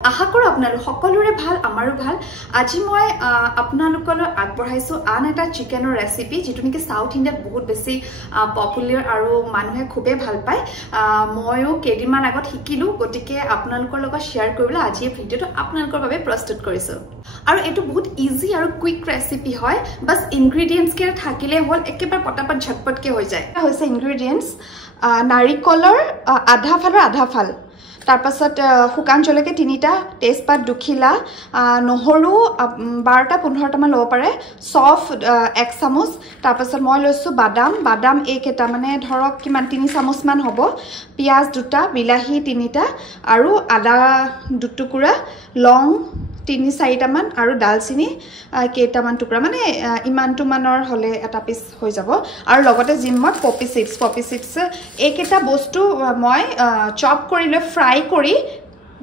আশা কৰো আপোনালোক সকলোৰে ভাল আমাৰো ভাল আজি মই আপোনালোকলৈ আগবঢ়াইছো আন এটা চিকেনৰ ৰেচিপি যেটো নেকি সাউথ ইণ্ডিয়াত বহুত বেছি পপুলাৰ আৰু মানুহে খুবে ভাল পায় ময়ো কেদিনমান আগত শিকিলো গতিকে আপোনালোকৰ লগত শেয়াৰ কৰিবলৈ আজি এই ভিডিওটো আপোনালোকৰ বাবে প্ৰস্তুত কৰিছো আৰু এটো বহুত ইজি আৰু কুইক ৰেচিপি হয় বাস ইনগ্ৰেডিয়েন্টস কে থাকিলে হল একেবাৰে পটাপট ঝটপট কে হৈ যায় হৈছে ইনগ্ৰেডিয়েন্টস নাৰিকলৰ আধা ফাল তাৰপাছত হুকান জলকে তিনিটা তেজপাত দুখিলা নহৰু 12টা 15টা মান লব পাৰে সফ 1 চামুচ তাৰপাছত মই লৈছো বাদাম এইকেটা মানে ধৰক কিমান 3 চামুচ মান হ'ব পিয়াজ দুটা বিলাহী তিনিটা আৰু আদা দুটুকুৰা লং 3-4টা মান আৰু ডালচিনি কেইটামান টুকুৰা মানে ইমানটো মানৰ হলে এটা পিস হৈ যাব আৰু লগতে জিমত পপি সিডস এইকেটা বস্তু মই চপ কৰি লৈ ফ্ৰাই কৰি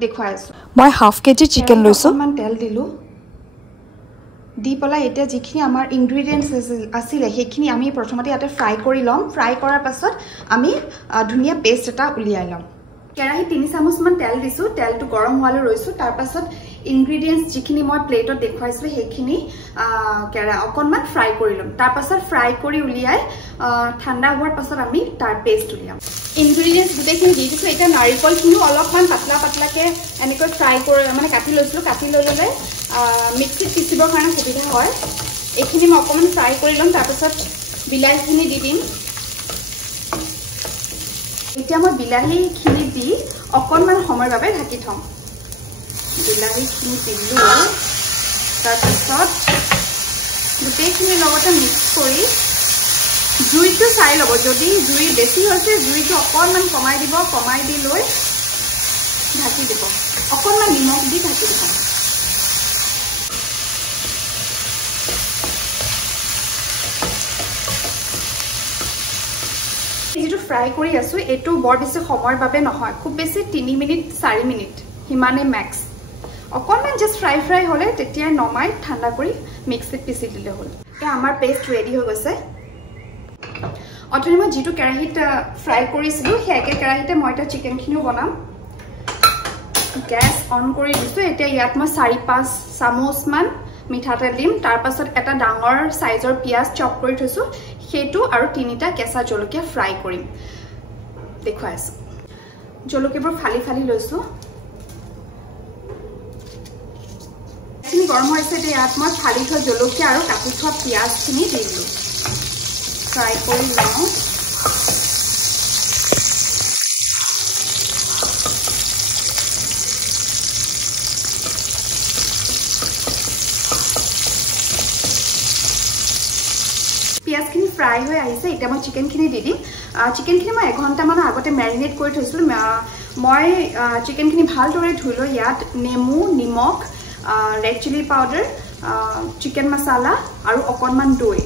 দেখুৱাই আছো মই হাফ কেজি চিকেন লৈছো মান তেল দিলো দি পলা এতিয়া যিখিনি আমাৰ ইনগ্ৰেডিয়েন্টস আছিল হেখিনি আমি প্ৰথমতে ইয়াতে ফ্ৰাই কৰি লম ফ্ৰাই কৰাৰ পাছত আমি ধুনিয়া পেষ্ট এটা উলিয়াই লম কেৰাহী 3 চামুচ মান তেল দিছো তেলটো গৰম হোৱালৈ ৰৈছো তাৰ পাছত ইনগ্ৰেডিয়েন্টস যিখিনি মই প্লেটত দেখুৱাইছো হেখিনি অকনমান ফ্ৰাই কৰি লম তাৰ পাছত ফ্ৰাই কৰি উলিয়াই ঠাণ্ডা হোৱাৰ পাছত আমি তাৰ পেষ্ট উলিয়াম ইনগ্ৰেডিয়েন্টস গুটেখিনি দি দিছো এটা নাৰিকলখিনি অলপমান পাতলাকে এনেকৈ ফ্ৰাই কৰি মানে কাটি লৈছো কাটি ললে মিক্সিত পিচিবৰ কাৰণে সুবিধা হয় এইখিনি মই অকনমান ফ্ৰাই কৰি লম তাৰ পাছত বিলাহীখিনি দি দিম এতিয়া মই বিলাহীখিনি দি অকনমান সময়ৰ বাবে ঢাকি থম বিলাহীখিনি দিলো তাৰপিছত গুটেখিনি লগতে মিক্স কৰি জুইটো চাই লব যদি জুই বেছি হৈছে জুইটো অকনমান কমাই দিব কমাই দি লৈ ঢাকি দিব অকনমান নিমখ দি ঢাকি দিব যেটো ফ্ৰাই কৰি আছো এটো বৰ বেছি সময়ৰ বাবে নহয় খুব বেছি 3 মিনিট 4 মিনিট হিমানে ম্যাক্স অকনমান জাস্ট ফ্ৰাই হলে তেতিয়া নমাই ঠাণ্ডা কৰি মিক্সিত পিচি দিলে হল এ আমাৰ পেষ্ট ৰেডি হৈ গৈছে অথনি মই যেটো কেৰাহীত ফ্ৰাই কৰিছিলো হেকে কেৰাহীতে মই এটা চিকেনখিনিও বনাম গ্যাস অন কৰি দিছো এতিয়া ইয়াত মই 4-5 চামুচ মান মিঠাতেল দিম তাৰ পাছত এটা ডাঙৰ সাইজৰ পিয়াজ চপ কৰি থৈছো হেতু আৰু 3টা কেঁচা জলকীয়া ফ্ৰাই কৰিম দেখুৱাইছো জলকীয়াবোৰ ফালি লৈছো খিনি গৰম হৈছে ইয়াত মই ফালি থোৱা জলকীয়া আৰু কাটি থোৱা পিয়াজখিনি দি দিলো ফ্ৰাই কৰি লওঁ পিয়াজখিনি ফ্ৰাই হৈ আহিছে এতিয়া মই চিকেনখিনি দি দিম চিকেনখিনি মই 1 ঘণ্টা মান আগতে মেৰিনেট কৰি থৈছিলো মই চিকেনখিনি ভালদৰে ধুই লৈ ইয়াত নেমু নিমখ red chili powder chicken masala আৰু অকনমান দৈ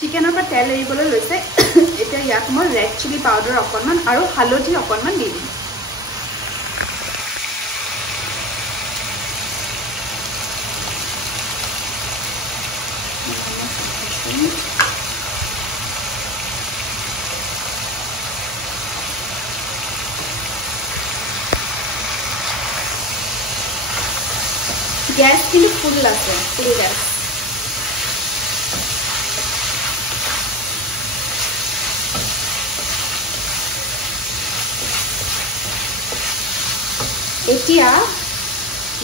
চিকেনৰ পৰা তেল এৰিবলৈ লৈছে এতিয়া ইয়াত মই red chili powder অকনমান আৰু হালধি অকনমান দি দিম গ্যাস কিন্তু ফুল আছে ফুল গ্যাস এতিয়া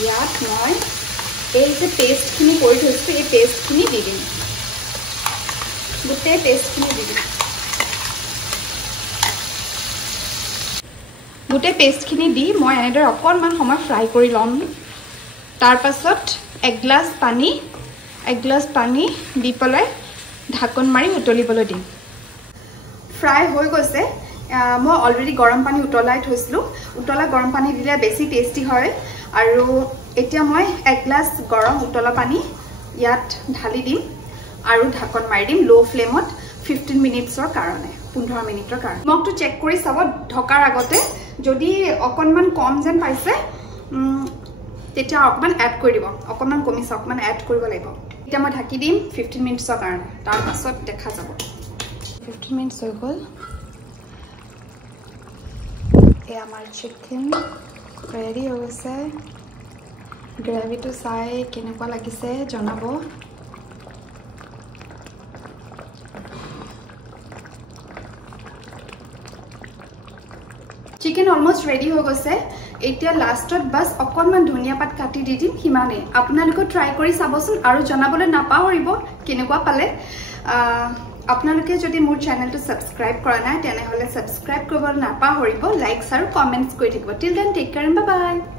ইয়াত মই এই যে পেষ্টখিনি কৰি থৈছো এই পেষ্টখিনি দি দিম গোটেই পেষ্টখিনি দি দিম গোটেই পেষ্টখিনি দি মই এনেদৰে অকনমান সময় ফ্ৰাই কৰি লম তাৰ পাছত 1 গ্লাস পানী দি পলাই ঢাকন মাৰি উতলিবলৈ দিম ফ্ৰাই হৈ গৈছে মই অলৰেডি গৰম পানী উতলাই থৈছিলো উতলা গৰম পানী দিলে বেছি টেস্টি হয় আৰু এতিয়া মই 1 গ্লাস গৰম উতলা পানী ইয়াত ঢালি দিম আৰু ঢাকন মাৰি দিম লো ফ্লেমত 15 মিনিটছৰ কাৰণে 15 মিনিটৰ কাৰণে মকটো চেক কৰি চাব ঢকাৰ আগতে যদি অকনমান কম যেন পাইছে তেতিয়া অকমান এড কৰি দিব অকমান কমিছে অকমান এড কৰিব লাগিব এতিয়া মই ঢাকি দিম 15 মিনিটছৰ কাৰণে তাৰ পাছত দেখা যাব 15 মিনিটছ হৈ গ'ল এই আমাৰ চিকেন ৰেডি হৈ গৈছে গ্ৰেভিটো চাই কেনেকুৱা লাগিছে জনাব চিকেন অলমোস্ট ৰেডি হৈ গৈছে এতিয়া লাষ্টত বাস অকনমান ধনিয়া পাত কাটি দি দিম হিমানে আপোনালোকে ট্ৰাই কৰি চাবচোন আৰু জনাবলৈ নাপাহৰিব কেনেকুৱা পালে আপোনালোকে যদি মোৰ চেনেলটো সাবস্ক্ৰাইব কৰা নাই তেনে হলে সাবস্ক্ৰাইব কৰিব নাপাহৰিব লাইকস আৰু কমেন্টস কৰি থাকিব till then take care bye বাই